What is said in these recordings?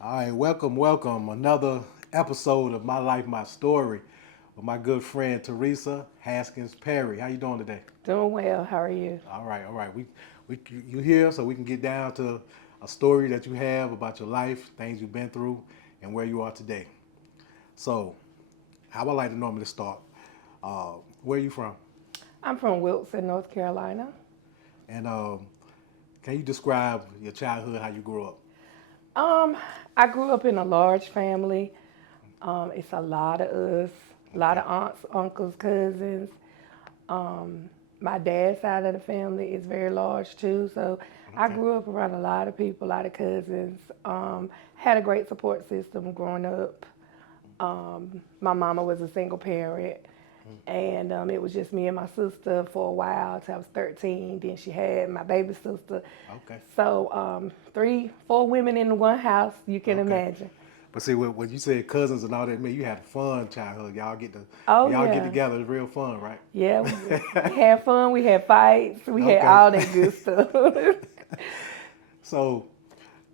All right, welcome. Another episode of My Life, My Story with my good friend Theresa Haskins Perry. How you doing today? Doing well. How are you? All right. We you here so we can get down to a story that you have about your life, things you've been through, and where you are today. So, how I like to normally start. Where are you from? I'm from Wilson, North Carolina. And can you describe your childhood, how you grew up? Um, I grew up in a large family. It's a lot of us, a lot Okay. of aunts, uncles, cousins. My dad's side of the family is very large too. So I Okay. grew up around a lot of people, a lot of cousins. Had a great support system growing up. My mama was a single parent, and it was just me and my sister for a while till I was 13. Then she had my baby sister. Okay. So three, four women in one house, you can Okay. imagine. But see, when you said cousins and all that, man, you had a fun childhood. Oh Y'all get yeah, together. It's real fun, right? yeah. We had fun. We had fights. We had Okay. all that good stuff. So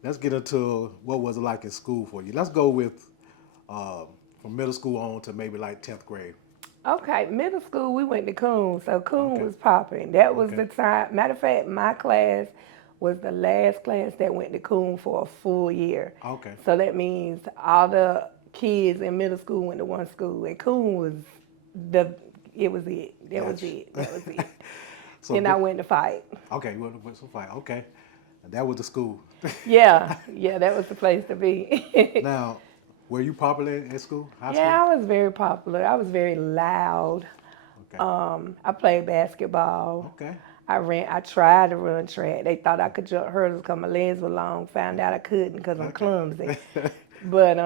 let's get into what was it like in school for you. Let's go with uh, from middle school on to maybe like 10th grade. Okay, middle school we went to Coon, so Coon Okay. was popping. That was Okay. the time. Matter of fact, my class was the last class that went to Coon for a full year. Okay. So that means all the kids in middle school went to one school, and Coon was the. It was it. That was Gotcha. it. That was it. So Then I go. went to fight. Okay. What's so fine? Okay. And that was the school. Yeah, yeah, that was the place to be. Now, were you popular at school, high school? Yeah, I was very popular. I was very loud. Okay. I played basketball. Okay. I ran. I tried to run track. They thought I could jump hurdles because my legs were long. Found out I couldn't because I'm clumsy. Okay. But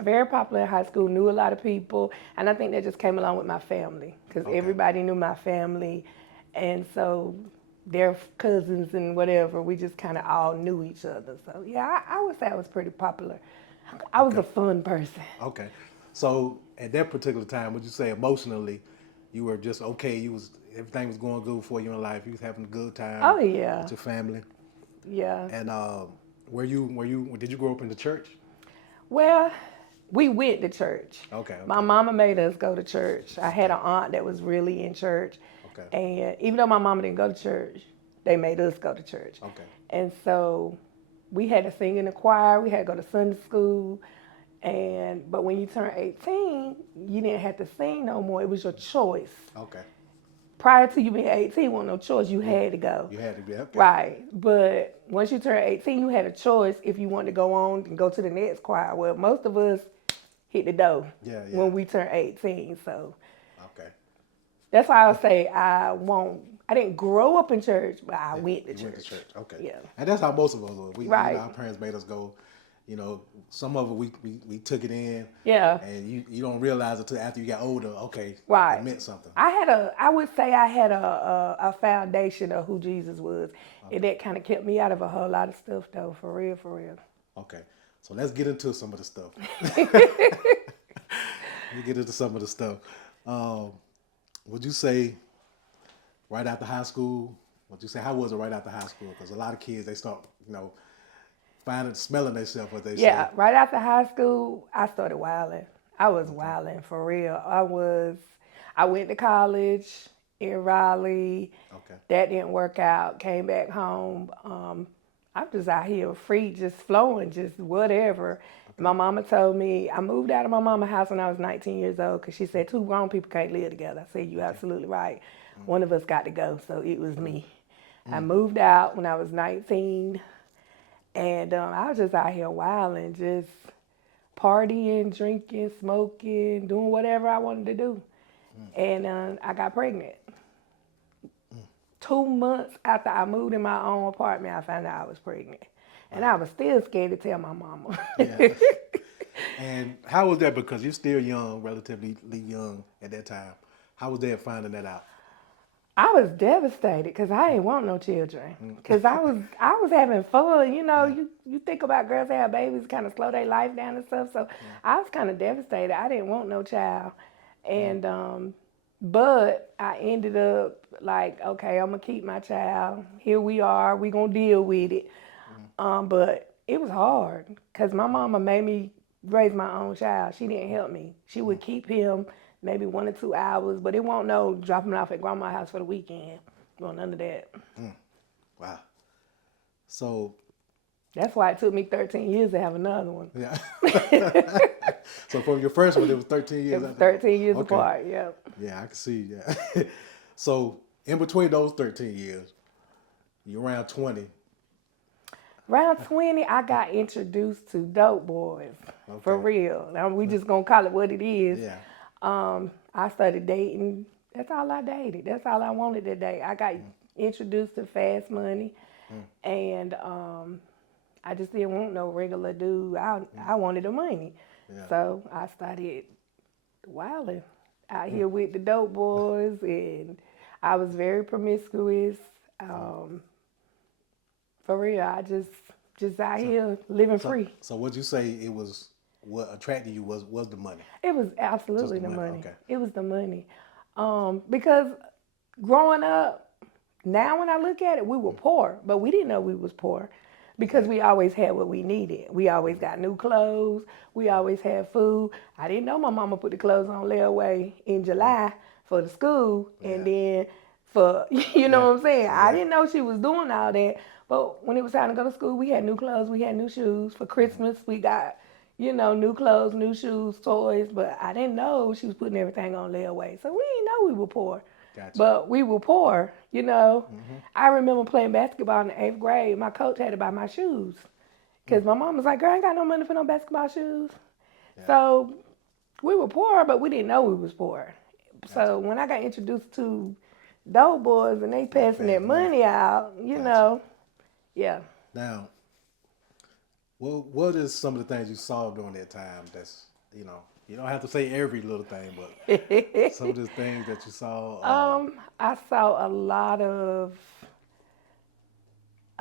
very popular in high school. Knew a lot of people, and I think that just came along with my family because Okay. everybody knew my family, and so their cousins and whatever. We just kind of all knew each other. So yeah, I would say I was pretty popular. I was Okay. a fun person. Okay. So at that particular time, would you say emotionally, you were just okay? You was everything was going good for you in life. You was having a good time Oh yeah, with your family. yeah. And were you did you grow up in the church? Well, we went to church. Okay. My Okay. mama made us go to church. I had Okay. an aunt that was really in church. Okay. And even though my mama didn't go to church, they made us go to church. Okay. And so we had to sing in the choir, we had to go to Sunday school. But when you turn 18, you didn't have to sing no more. It was your choice. Okay. Prior to you being 18, wasn't no choice. You Yeah. had to go. You had to be okay. Right. But once you turn 18, you had a choice if you wanted to go on and go to the next choir. Well, most of us hit the door Yeah. Yeah. when we turned 18. So Okay. that's why I say I didn't grow up in church, but I Yeah. went to You went to church. church. Okay. Yeah. And that's how most of us were. Right. Our parents made us go. Some of it we took it in, Yeah. and you don't realize it until after you got older. Okay, it Right. meant something. I would say I had a foundation of who Jesus was. And Okay. that kind of kept me out of a whole lot of stuff though, for real, for real. Okay. So let's get into some of the stuff. Let's get into some of the stuff. Um, would you say right after high school? Would you say how was it right after high school? Because a lot of kids they start finding smelling themselves what they say. Yeah, right after high school, I started wilding. I was wilding for real. I went to college in Raleigh. Okay. That didn't work out. Came back home. I'm just out here free, just flowing, just whatever. Okay. My mama told me I moved out of my mama's house when I was 19 years old because she said two grown people can't live together. I said, you're absolutely right. One of us got to go, so it was me. I moved out when I was 19, and I was just out here wilding, just partying, drinking, smoking, doing whatever I wanted to do. And I got pregnant. 2 months after I moved in my own apartment, I found out I was pregnant. And I was still scared to tell my mama. Yeah. And how was that? Because you're still young, relatively young at that time. How was that finding that out? I was devastated because I didn't want no children. Because I was having fun. Yeah. You think about girls that have babies kind of slow their life down and stuff. So I was kind of devastated. I didn't want no child. And but I ended up like, okay, I'm gonna keep my child. Here we are. We gonna deal with it. But It was hard because my mama made me raise my own child. She didn't help me. She would keep him maybe 1 or 2 hours, but it won't no dropping him off at grandma's house for the weekend. Well, none of that. Wow. So That's why it took me 13 years to have another one. yeah. So from your first one, it was 13 It years. was 13 years Okay. apart. Yep. Yeah, I can see. Yeah. So in between those 13 years, you're around 20. Around 20, I got introduced to dope boys. For Okay. real. Now we just gonna call it what it is. Yeah. I started dating. That's all I dated. That's all I wanted to date. I got introduced to fast money, and I just didn't want no regular dude. I wanted the money, Yeah. so I started wilding out here with the dope boys, and I was very promiscuous. For real, I just out here living free. So would you say it was what attracted you was the money? It was absolutely Just the the money, money. okay. It was the money. Because growing up, now when I look at it, we were poor, but we didn't know we was poor because we always had what we needed. We always got new clothes. We always had food. I didn't know my mama put the clothes on layaway in July for the school, and then for you know what I'm saying. I didn't know she was doing all that. But when it was time to go to school, we had new clothes. We had new shoes. For Christmas, we got new clothes, new shoes, toys, but I didn't know she was putting everything on layaway. So we didn't know we were poor. Gotcha. But we were poor. I remember playing basketball in the 8th grade. My coach had to buy my shoes. Because my mom was like, girl, I ain't got no money for no basketball shoes. Yeah. So we were poor, but we didn't know we was poor. So when I got introduced to dope boys and they passing that money out, yeah. Now, what is some of the things you saw during that time? That's you don't have to say every little thing, but some of the things that you saw. I saw a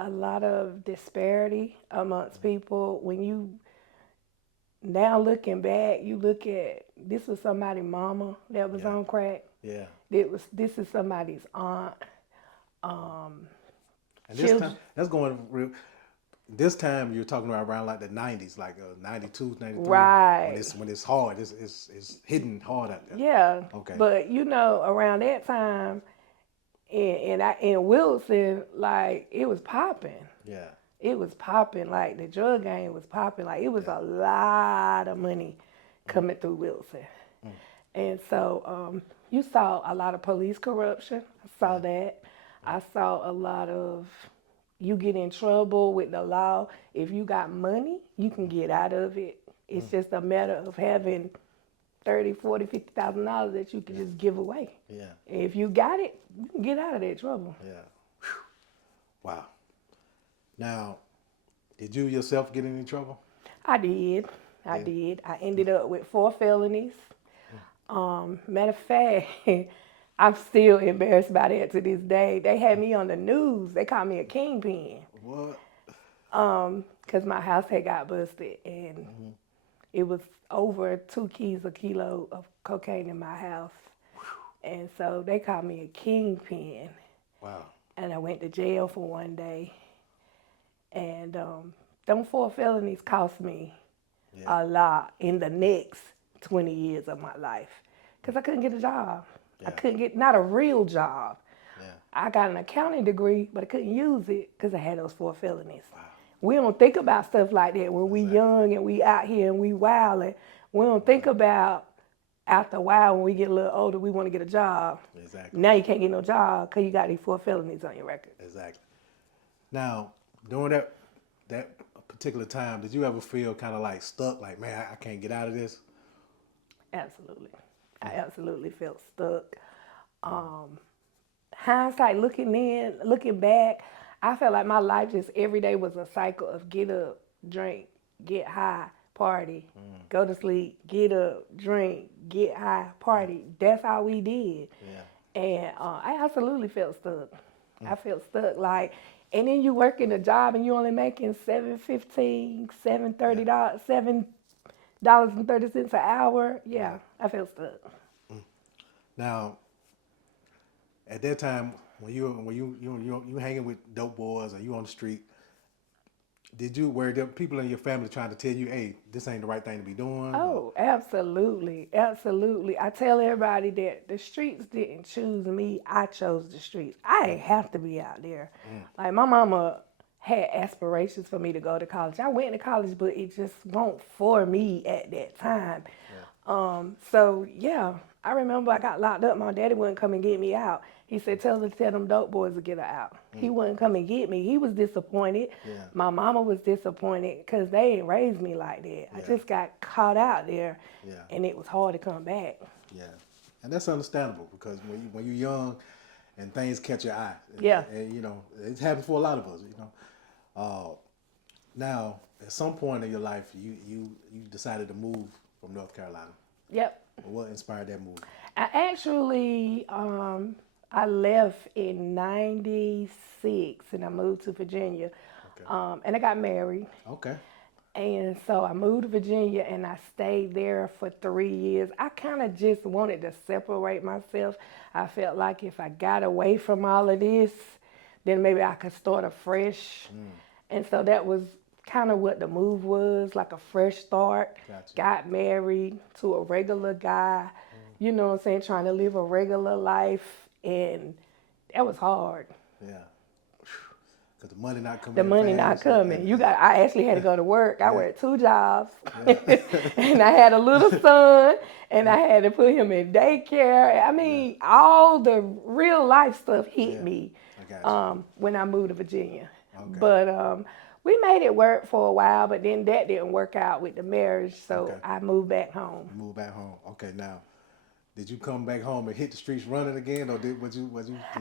lot of disparity amongst people. When you now looking back, you look at this was somebody's mama that was on crack. Yeah. This is somebody's aunt. And this time, that's going real. This time you're talking about around like the 90s, like 92, 93. Right. When it's hard, it's hitting hard out there. Yeah. Okay. But around that time, in Wilson, like it was popping. Yeah. It was popping. Like the drug game was popping. Like it was a lot of money coming through Wilson. And so you saw a lot of police corruption. I saw that. I saw a lot of you get in trouble with the law. If you got money, you can get out of it. It's just a matter of having $30,000, $40,000, $50,000 that you can just give away. Yeah. And if you got it, you can get out of that trouble. Yeah. Whew. Wow. Now, did you yourself get in any trouble? I did. I ended up with 4 felonies. Matter of fact, I'm still embarrassed by that to this day. They had me on the news. They called me a kingpin. What? Because my house had got busted and it was over 2 keys a kilo of cocaine in my house. And so they called me a kingpin. Wow. And I went to jail for 1 day. And them 4 felonies cost me a lot in the next 20 years of my life. Because I couldn't get a job. I couldn't get, not a real job. Yeah. I got an accounting degree, but I couldn't use it because I had those 4 felonies. Wow. We don't think about stuff like that when we young and we out here and we wilding. We don't think about after a while when we get a little older, we want to get a job. Exactly. Now you can't get no job because you got these 4 felonies on your record. Exactly. Now, during that particular time, did you ever feel kind of like stuck, like, man, I can't get out of this? Absolutely. I absolutely felt stuck. Hindsight, looking back, I felt like my life just every day was a cycle of get up, drink, get high, party, go to sleep, get up, drink, get high, party. That's how we did. Yeah. And I absolutely felt stuck. I felt stuck. Like, and then you working a job and you only making $7.15, $7.30 an hour. Yeah, I felt stuck. Now, at that time, when you hanging with dope boys or you on the street, were there people in your family trying to tell you, hey, this ain't the right thing to be doing? Oh, absolutely. Absolutely. I tell everybody that the streets didn't choose me. I chose the streets. I didn't have to be out there. Like my mama had aspirations for me to go to college. I went to college, but it just wasn't for me at that time. So yeah, I remember I got locked up. My daddy wouldn't come and get me out. He said, tell them dope boys to get her out. He wouldn't come and get me. He was disappointed. Yeah. My mama was disappointed because they ain't raised me like that. I just got caught out there, and it was hard to come back. Yeah, and that's understandable because when you're young and things catch your eye, and you know it happens for a lot of us. You know, now at some point in your life, you decided to move from North Carolina. Yep. What inspired that move? I actually I left in '96 and I moved to Virginia, and I got married. Okay. And so I moved to Virginia and I stayed there for 3 years. I kind of just wanted to separate myself. I felt like if I got away from all of this, then maybe I could start afresh. And so that was kind of what the move was, like a fresh start. Gotcha. Got married to a regular guy, you know what I'm saying, trying to live a regular life. And that was hard. Yeah. Because the money not coming. The money not coming. I actually had to go to work. I worked 2 jobs, and I had a little son, and I had to put him in daycare. I mean, all the real life stuff hit me when I moved to Virginia. Okay. But we made it work for a while, but then that didn't work out with the marriage, so I moved back home. Moved back home. Okay, now. Did you come back home and hit the streets running again, or was you?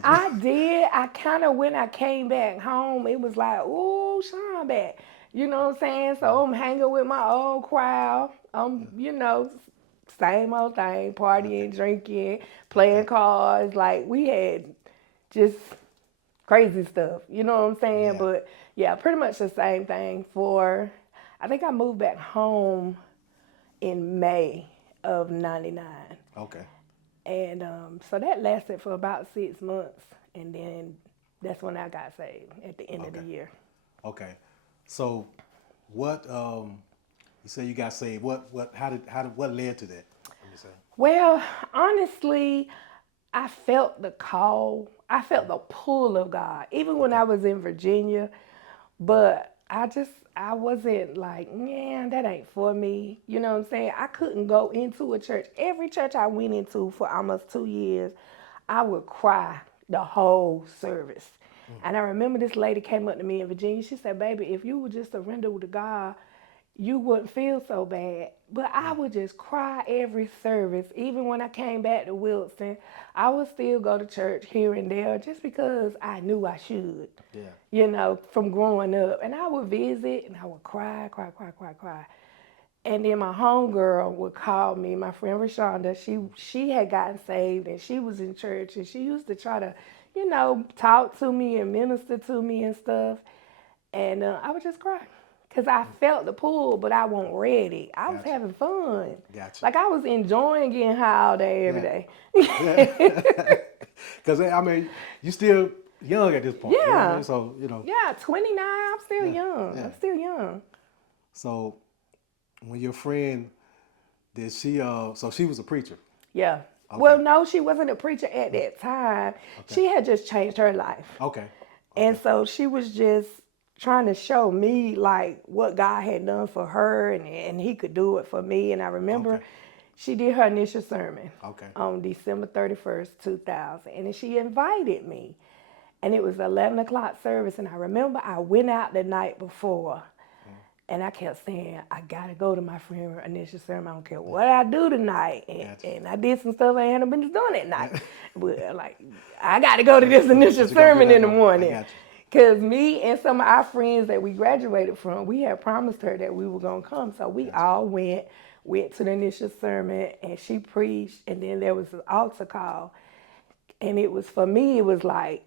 I did. I kind of, when I came back home, it was like, ooh, Sean back. You know what I'm saying? So I'm hanging with my old crowd. You know, same old thing, partying, drinking, playing cards. Like, we had just crazy stuff. You know what I'm saying? Yeah. But, yeah, pretty much the same thing I think I moved back home in May of '99. Okay. And so that lasted for about 6 months, and then that's when I got saved at the end of the year. Okay. So, what you say you got saved? What led to that? Well, honestly, I felt the call. I felt the pull of God, even when I was in Virginia. But I wasn't like, man, that ain't for me. You know what I'm saying? I couldn't go into a church. Every church I went into for almost 2 years, I would cry the whole service. And I remember this lady came up to me in Virginia. She said, baby, if you would just surrender to God, you wouldn't feel so bad. But I would just cry every service. Even when I came back to Wilson, I would still go to church here and there just because I knew I should. Yeah. You know, from growing up. And I would visit and I would cry. And then my homegirl would call me, my friend Rashonda. She had gotten saved and she was in church and she used to try to, you know, talk to me and minister to me and stuff. And I would just cry. Because I felt the pull, but I wasn't ready. I was having fun. Gotcha. Like I was enjoying getting high all day, every day. Because, I mean, you still young at this point. Yeah. You know what I mean? So, you know. Yeah, 29, I'm still young. Yeah. I'm still young. So, when your friend, so she was a preacher? Yeah. Okay. Well, no, she wasn't a preacher at that time. Okay. She had just changed her life. Okay. And so she was just trying to show me like what God had done for her and he could do it for me. And I remember she did her initial sermon on December 31st, 2000. And then she invited me. And it was 11 o'clock service. And I remember I went out the night before. And I kept saying, I got to go to my friend's initial sermon. I don't care what I do tonight. And I did some stuff I hadn't been doing at night. But like, I got to go to this initial sermon in the morning. Because me and some of our friends that we graduated from, we had promised her that we were going to come. So we all went to the initial sermon, and she preached, and then there was an altar call. And it was, for me, it was like,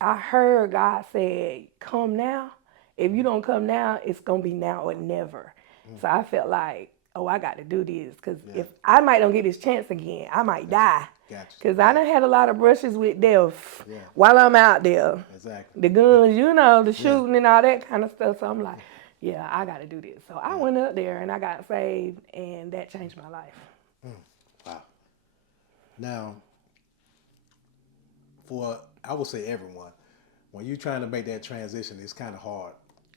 I heard God say, come now. If you don't come now, it's going to be now or never. So I felt like oh, I got to do this. Because if I might don't get this chance again, I might die. Gotcha. Because I done had a lot of brushes with death Yeah. while I'm out there. Exactly. The guns, the shooting and all that kind of stuff. So I'm like, yeah, I got to do this. So I went up there and I got saved, and that changed my life. Wow. Now, I would say everyone, when you're trying to make that transition, it's kind of hard.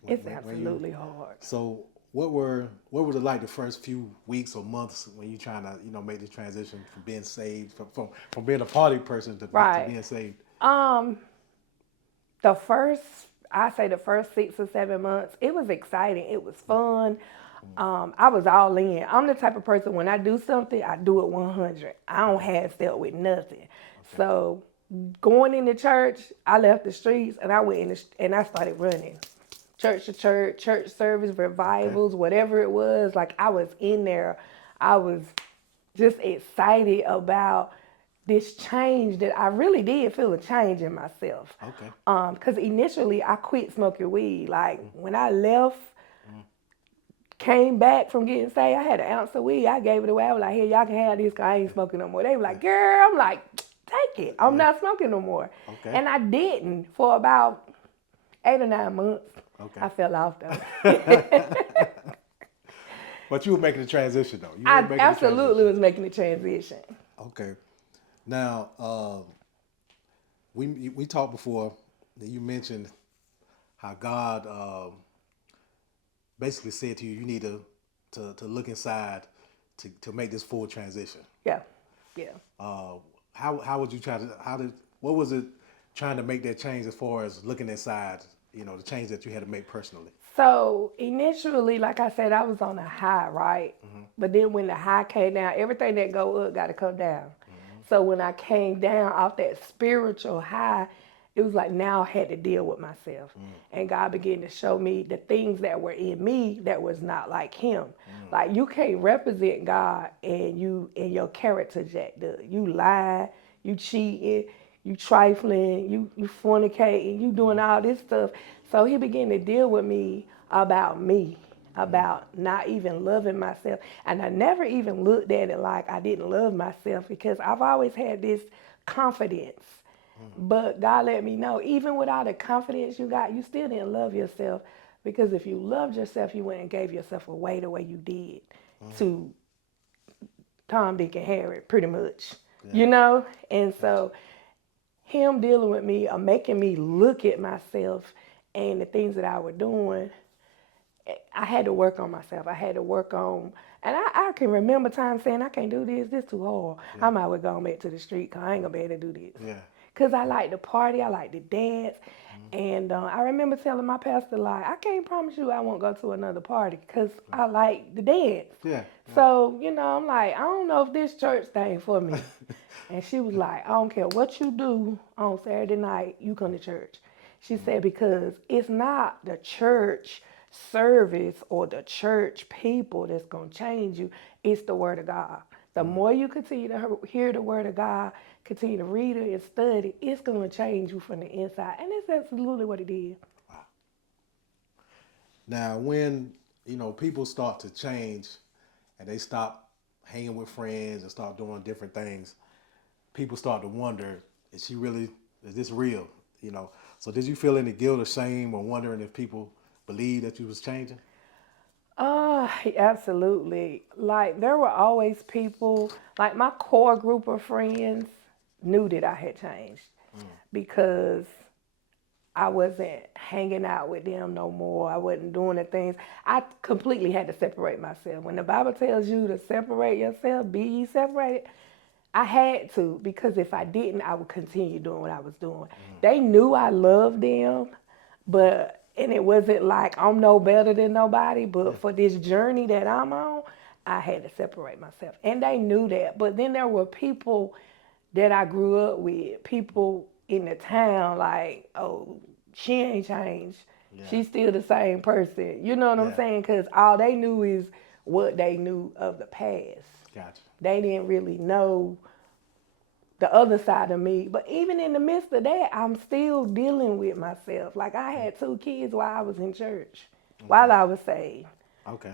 It's absolutely hard. So what was it like the first few weeks or months when you trying to make the transition from being saved from being a party person to being saved? The first 6 or 7 months, it was exciting. It was fun. I was all in. I'm the type of person, when I do something, I do it 100. I don't half step with nothing. Okay. So going into church, I left the streets and I went and I started running. Church to church service, revivals, whatever it was. Like, I was in there. I was just excited about this change that I really did feel a change in myself. Okay. Because initially I quit smoking weed. Like, when I left, came back from getting saved, I had an ounce of weed. I gave it away. I was like, here, y'all can have this because I ain't smoking no more. They were like, girl, I'm like, take it. I'm not smoking no more. Okay. And I didn't for about 8 or 9 months. Okay. I fell off though. But you were making the transition though. I absolutely was making the transition. Okay. Now, we talked before that you mentioned how God basically said to you, you need to look inside to make this full transition. Yeah. How would you what was it trying to make that change as far as looking inside, the change that you had to make personally? So initially, like I said, I was on a high, right? But then when the high came down, everything that go up got to come down. So when I came down off that spiritual high, it was like now I had to deal with myself. And God began to show me the things that were in me that was not like him. Like, you can't represent God and your character jacked up. You lying, you cheating, you trifling, you fornicating, you doing all this stuff. So he began to deal with me, about not even loving myself. And I never even looked at it like I didn't love myself, because I've always had this confidence. But God let me know, even with all the confidence you got, you still didn't love yourself. Because if you loved yourself, you wouldn't have gave yourself away the way you did to Tom, Dick, and Harry, pretty much. And so him dealing with me or making me look at myself and the things that I was doing, I had to work on myself. I had to work on, and I can remember times saying, I can't do this too hard. I might well go back to the street because I ain't going to be able to do this. Yeah. Because I like to party, I like to dance. And I remember telling my pastor, like, I can't promise you I won't go to another party because I like to dance. Yeah. So, I'm like, I don't know if this church thing for me. And she was like, I don't care what you do on Saturday night, you come to church. She said, because it's not the church service or the church people that's going to change you. It's the word of God. The more you continue to hear the word of God, continue to read it and study, it's going to change you from the inside. And that's absolutely what it did. Wow. Now, when, people start to change and they stop hanging with friends and start doing different things, people start to wonder, is this real? So did you feel any guilt or shame or wondering if people believe that you was changing? Absolutely. Like, there were always people, like my core group of friends knew that I had changed because I wasn't hanging out with them no more. I wasn't doing the things. I completely had to separate myself. When the Bible tells you to separate yourself, be ye separated, I had to, because if I didn't, I would continue doing what I was doing. They knew I loved them, and it wasn't like I'm no better than nobody, but for this journey that I'm on, I had to separate myself. And they knew that. But then there were people that I grew up with, people in the town, like, oh, she ain't changed. Yeah. She's still the same person. You know what I'm saying? Because all they knew is what they knew of the past. Gotcha. They didn't really know the other side of me. But even in the midst of that, I'm still dealing with myself. Like, I had 2 kids while I was in church, while I was saved. Okay.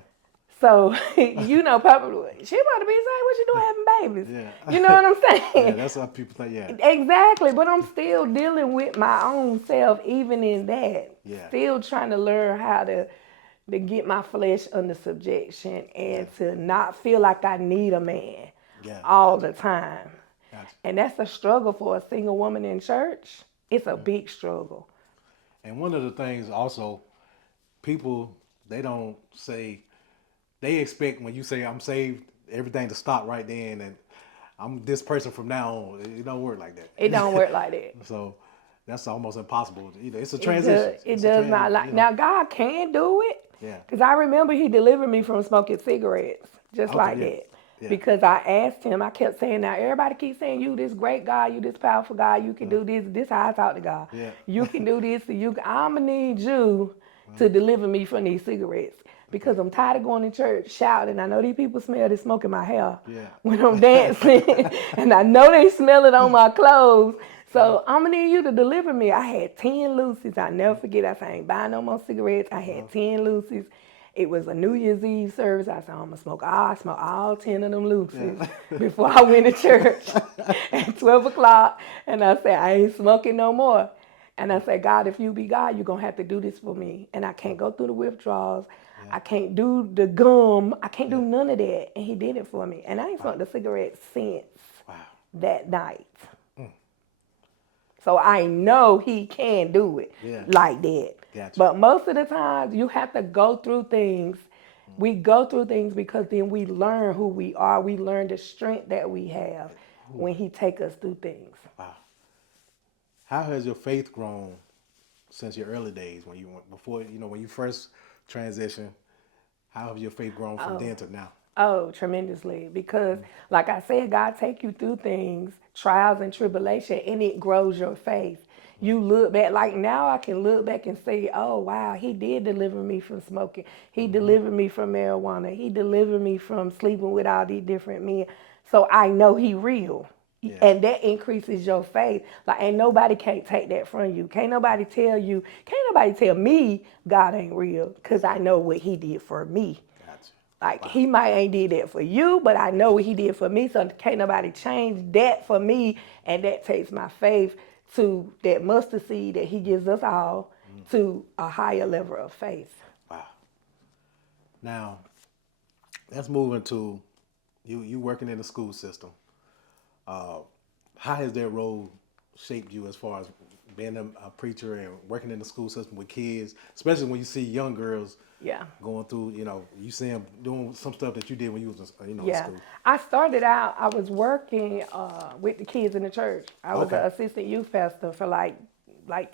So, Papa, she about to be saying, what you doing having babies? Yeah. You know what I'm Yeah, saying? that's how people think. Yeah. Exactly, but I'm still dealing with my own self, even in that. Yeah. Still trying to learn how to get my flesh under subjection and to not feel like I need a man Yeah. all the time. Gotcha. And that's a struggle for a single woman in church. It's a big struggle. And one of the things also, people, they don't say, they expect when you say I'm saved, everything to stop right then and I'm this person from now on. It don't work like It that. don't work like that. So that's almost impossible. It's a It transition. does. It It's a does not like. Now God can do it, Yeah. because I remember He delivered me from smoking cigarettes just Okay. like Yeah. that. Yeah. Because I asked Him, I kept saying, now everybody keeps saying, you this great God, you this powerful God, you can do this. This how I talk to God. Yeah. You can do this. I'ma need you to deliver me from these cigarettes. Because I'm tired of going to church shouting. I know these people smell the smoke in my hair Yeah. when I'm dancing. And I know they smell it on my clothes. So I'm going to need you to deliver me. I had 10 Lucy's. I never forget. I said, I ain't buying no more cigarettes. I had 10 Lucy's. It was a New Year's Eve service. I said, I'm going to smoke all 10 of them Lucy's before I went to church at 12 o'clock. And I said, I ain't smoking no more. And I said, God, if you be God, you're going to have to do this for me. And I can't go through the withdrawals. I can't do the gum. I can't do none of that. And He did it for me. And I ain't smoked a cigarette since that night. So I know He can do it like that. Gotcha. But most of the times you have to go through things. We go through things because then we learn who we are. We learn the strength that we have when He take us through things. Wow. How has your faith grown since your early days when you went before, when you first transitioned? How have your faith grown from then to now? Oh, tremendously. Because like I said, God take you through things, trials and tribulation, and it grows your faith. You look back, like now I can look back and say, oh, wow, He did deliver me from smoking. He delivered me from marijuana. He delivered me from sleeping with all these different men. So I know He real. Yeah. And that increases your faith. Like, and nobody can't take that from you. Can't nobody tell me God ain't real, because I know what He did for me. Gotcha. Like, He might ain't did that for you, but I know what He did for me. So can't nobody change that for me. And that takes my faith to that mustard seed that He gives us all to a higher level of faith. Wow. Now, let's move into you working in the school system. How has that role shaped you as far as being a preacher and working in the school system with kids, especially when you see young girls going through, you see them doing some stuff that you did when you was in school? I started out, I was working with the kids in the church. I was an assistant youth pastor for like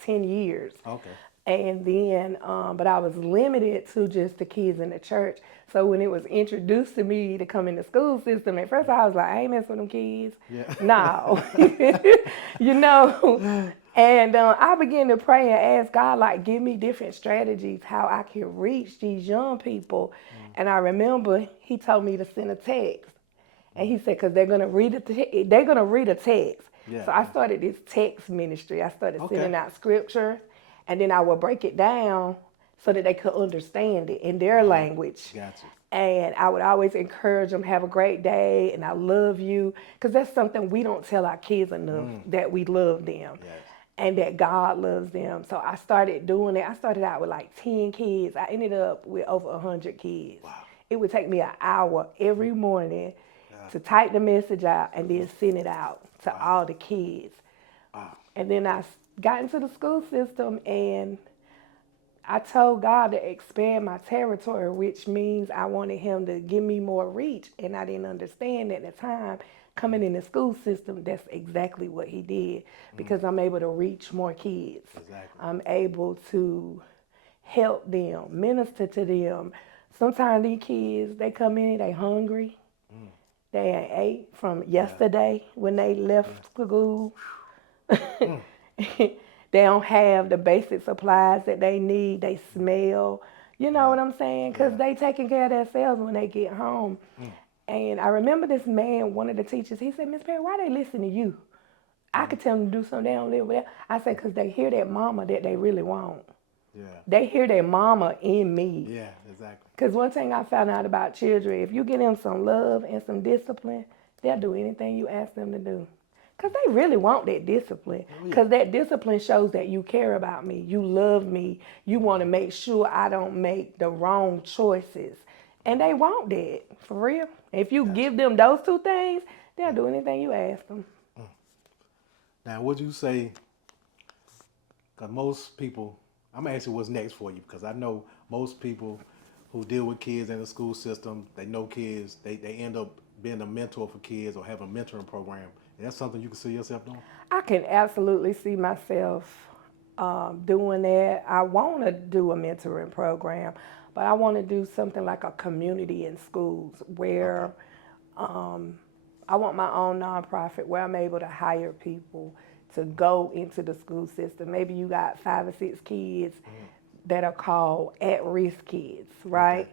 10 years. Okay. And then, but I was limited to just the kids in the church. So when it was introduced to me to come in the school system, at first I was like, I ain't messing with them kids. Yeah. No. And I began to pray and ask God, like, give me different strategies how I can reach these young people. And I remember He told me to send a text. And He said, because they're gonna read a text. Yeah. So I started this text ministry. I started sending out scripture, and then I would break it down so that they could understand it in their language. Gotcha. And I would always encourage them, have a great day, and I love you. Because that's something we don't tell our kids enough, that we love them. Yes. And that God loves them. So I started doing it. I started out with like 10 kids. I ended up with over 100 kids. Wow. It would take me an hour every morning to type the message out and then send it out to all the kids. Wow. And then I got into the school system, and I told God to expand my territory, which means I wanted Him to give me more reach. And I didn't understand at the time, coming in the school system, that's exactly what He did, because I'm able to reach more kids. Exactly. I'm able to help them, minister to them. Sometimes these kids, they come in, they hungry. They ain't ate from yesterday when they left school. They don't have the basic supplies that they need. They smell. You know what I'm saying? Because they taking care of themselves when they get home. And I remember this man, one of the teachers, he said, Miss Perry, why they listen to you? I could tell them to do something, they don't live with that. I said, because they hear that mama that they really want. Yeah. They hear their mama in me. Yeah, exactly. Exactly. Because one thing I found out about children, if you give them some love and some discipline, they'll do anything you ask them to do. Because they really want that discipline. Oh, yeah. Because that discipline shows that you care about me, you love me, you want to make sure I don't make the wrong choices. And they want that, for real. If you Gotcha. give them those two things, they'll do anything you ask them. Now, would you say, because most people, I'm going to ask you what's next for you, because I know most people who deal with kids in the school system, they know kids, they end up being a mentor for kids or have a mentoring program. Is that something you can see yourself doing? I can absolutely see myself doing that. I want to do a mentoring program, but I want to do something like a community in schools where I want my own nonprofit where I'm able to hire people to go into the school system. Maybe you got 5 or 6 kids that are called at-risk kids, right?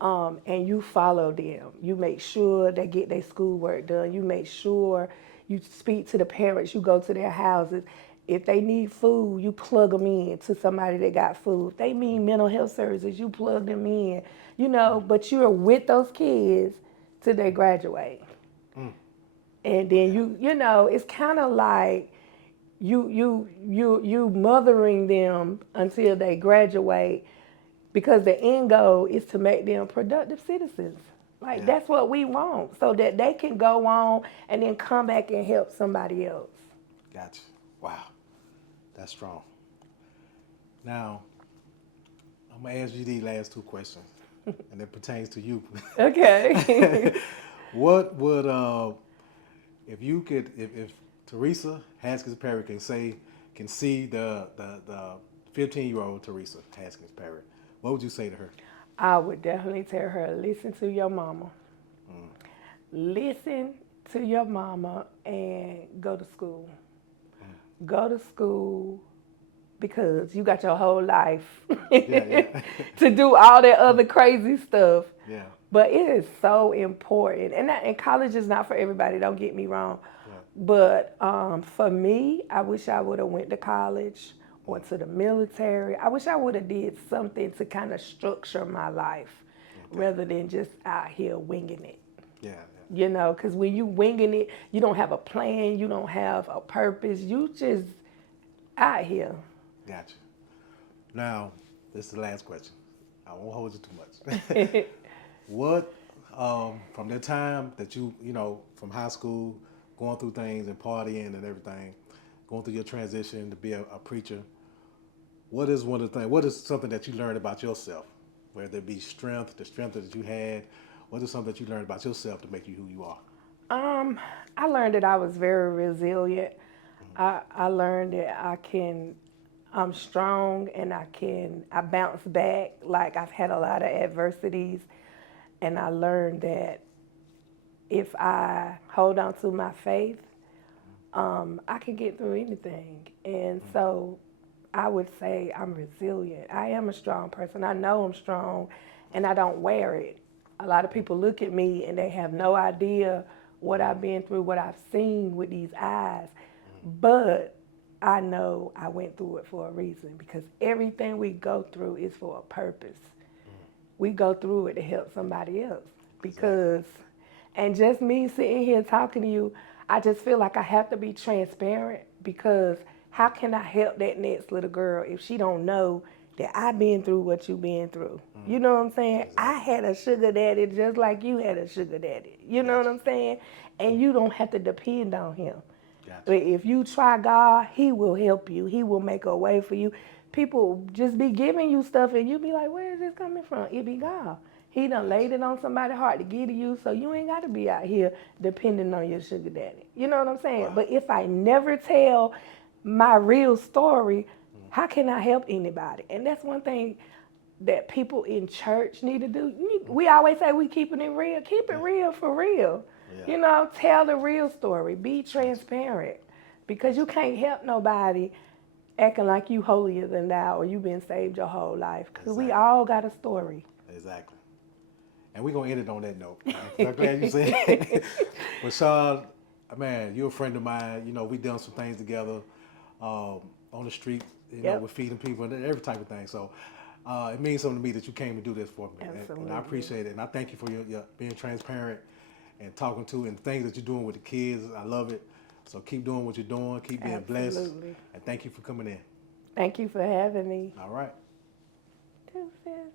And you follow them. You make sure they get their schoolwork done. You make sure you speak to the parents. You go to their houses. If they need food, you plug them in to somebody that got food. If they need mental health services, you plug them in. You know, but you're with those kids till they graduate. And then you know, it's kind of like you mothering them until they graduate, because the end goal is to make them productive citizens. Like Yeah. that's what we want, so that they can go on and then come back and help somebody else. Gotcha. Wow. That's strong. Now, I'm going to ask you these last 2 questions, and it pertains to you. Okay. What would, if you could, if Theresa Haskins Perry can see the 15-year-old Theresa Haskins Perry, what would you say to her? I would definitely tell her, listen to your mama. Listen to your mama and go to school. Go to school because you got your whole life Yeah. to do all that other crazy stuff. Yeah. But it is so important. And college is not for everybody, don't get me wrong. Yeah. But for me, I wish I would have went to college or to the military. I wish I would have did something to kind of structure my life rather than just out here winging it. Yeah. You know, because when you winging it, you don't have a plan, you don't have a purpose, you just out here. Gotcha. Now, this is the last question. I won't hold you too much. What, from the time that you know, from high school, going through things and partying and everything, going through your transition to be a preacher, what is something that you learned about yourself? Whether it be the strength that you had, what is something that you learned about yourself to make you who you are? I learned that I was very resilient. I learned that I'm strong and I bounce back. Like I've had a lot of adversities, and I learned that if I hold on to my faith, I can get through anything. And so I would say I'm resilient. I am a strong person. I know I'm strong, and I don't wear it. A lot of people look at me and they have no idea what I've been through, what I've seen with these eyes. But I know I went through it for a reason, because everything we go through is for a purpose. We go through it to help somebody else. Because, and just me sitting here talking to you, I just feel like I have to be transparent, because how can I help that next little girl if she don't know that I've been through what you've been through? You know what I'm saying? Exactly. I had a sugar daddy just like you had a sugar daddy. You know what I'm saying? And you don't have to depend on him. Gotcha. But if you try God, he will help you. He will make a way for you. People just be giving you stuff and you be like, where is this coming from? It be God. He done laid it on somebody's heart to give to you, so you ain't got to be out here depending on your sugar daddy. You know what I'm saying? Wow. But if I never tell my real story, how can I help anybody? And that's one thing that people in church need to do. We always say we keeping it real. Keep it real for real. Yeah. You know, tell the real story. Be transparent, because you can't help nobody acting like you holier than thou or you been saved your whole life, because we all got a story. Exactly. And we're going to end it on that note. I'm glad you said it. But Sean, man, you're a friend of mine. You know, we done some things together on the street, you know, with feeding people and every type of thing. So It means something to me that you came to do this for me. Absolutely. And I appreciate it. And I thank you for your being transparent and talking to and things that you're doing with the kids. I love it. So keep doing what you're doing. Keep being blessed. Absolutely. And thank you for coming in. Thank you for having me. All right. Deuces.